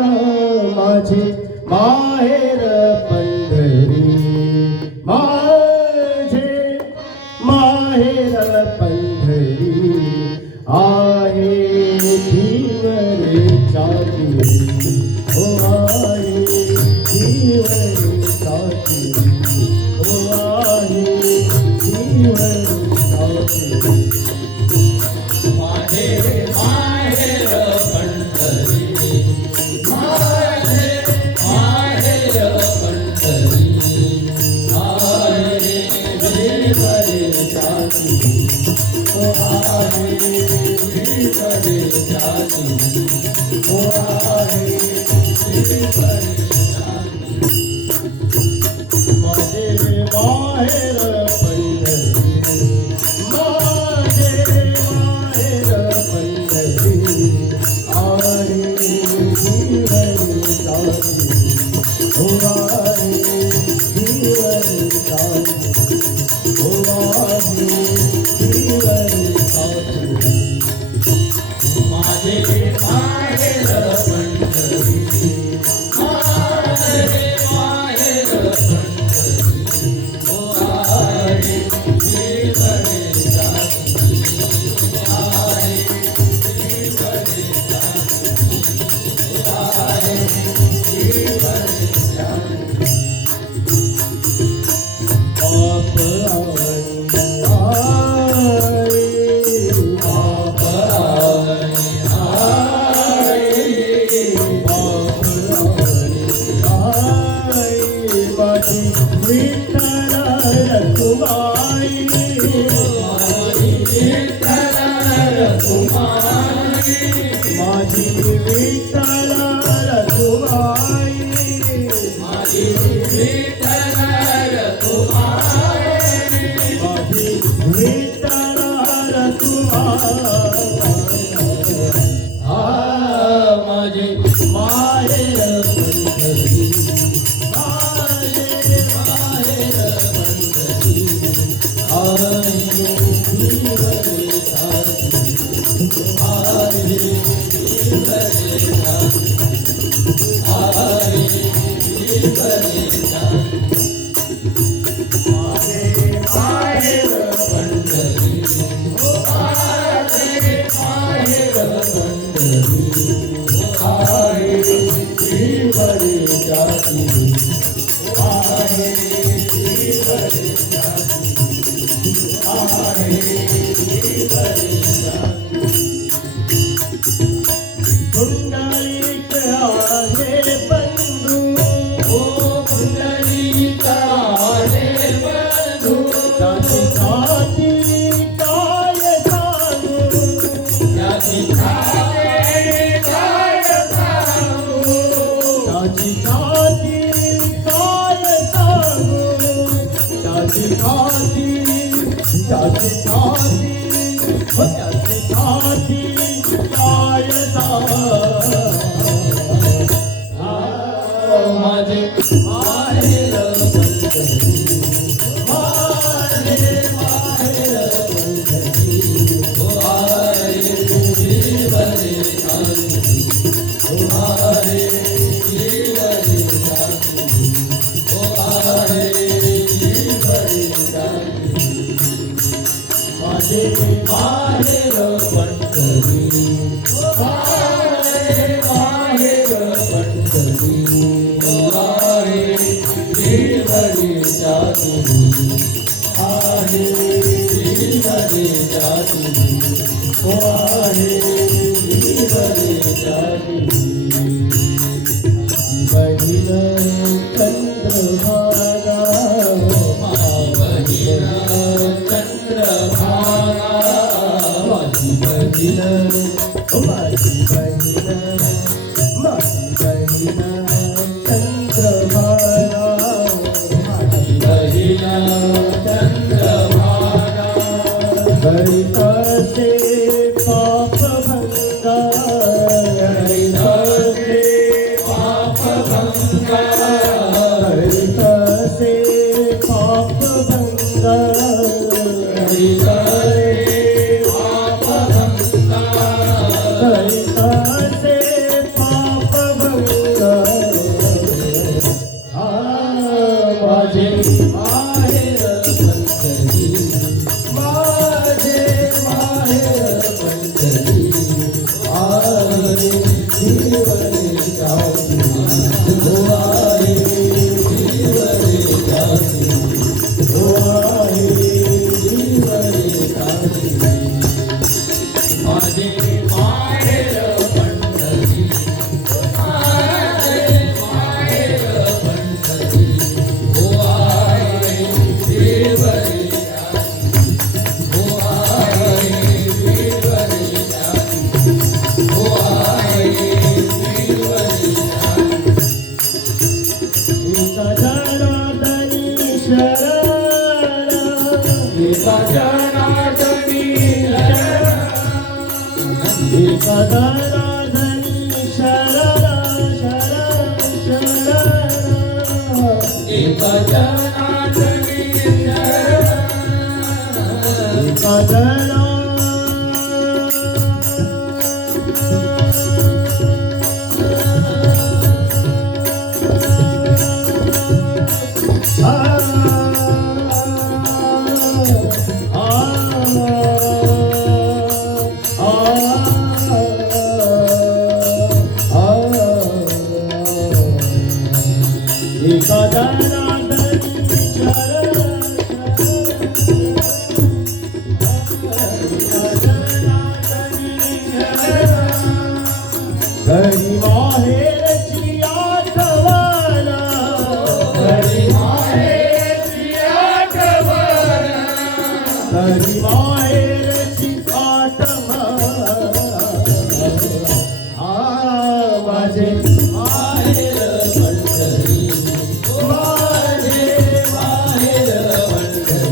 माझे माहेर पंढरी, माझे माहेर पंढरी आहे जीवरेच्या तीरी, ओ आहे जीवरेच्या तीरी, ओ आहे जीवरेच्या तीरी. माझे माहेर पंढरी, माझे माहेर पंढरी आहे जीवरेच्या तीरी, ओ आहे जीवरेच्या तीरी, ओ आहे जीवरेच्या तीरी. माझे माहेर पंढरी, माझे माहेर पंढरी आहे जीवरेच्या तीरी, ओ आहे जीवरेच्या तीरी, ओ आहे जीवरेच्या तीरी. माझे माहेर पंढरी, माझे माहेर पंढरी, ओ आहे जीवरेच्या तीरी, आहे जीवरेच्या तीरी, आहे जीवरेच्या तीरी. पाप विठ्ठल रखुमाई, विठ्ठल रखुमाई, माझी विठ्ठल रखुमाई, माझी विठ्ठल रखुमाई, माझी विठ्ठल रखुमाई. माझे माहेर पंढरी, माहेर पंढरी आहे जीवरेच्या तीरी, आहे जीवरेच्या तीरी, आहे जीवरेच्या तीरी. माझे माहेर पंढरी, ओ आहे माहेर पंढरी, ओ आहे जीवरेच्या तीरी, ओ आहे जीवरेच्या तीरी, आहे जीवरेच्या तीरी. पुंडलिक आहे बंधू, ओ पुंडलिक आहे बंधू, त्याची छाती काय सांगू, त्याची छाती काय सांगू, त्याची छाती काय सांगू, त्याची छाती, त्याची छाती, त्याची छाती काय सांगू. माझे माहेर पंढरी, माझे माहेर पंढरी, ओ आहे जीवरेच्या तीरी, ओ आहे जीवरेच्या तीरी, ओ आहे जीवरेच्या तीरी. माझे माहेर पंढरी, माझे माहेर पंढरी आहे जीवरेच्या तीरी, आहे जीवरेच्या तीरी, ओ आहे जीवरेच्या तीरी. बहिण चंद्रभागा, बहिण चंद्रभागा, माझी बहिण, माझी बहिण, माझी बहिण चंद्रभागा, माझी बहिण चंद्रभागा, हरिताचे पाप भंगा, हरिताचे पाप भंगा, हरिताचे पाप भंगा, हरिताचे पाप भंगा, हरिताचे पाप भंगा. घरी माहेरची आठवण, घरी माहेरची आठवण, घरी माहेरची आठवण. माझे माहेर पंढरी, माझे माहेर पंढरी.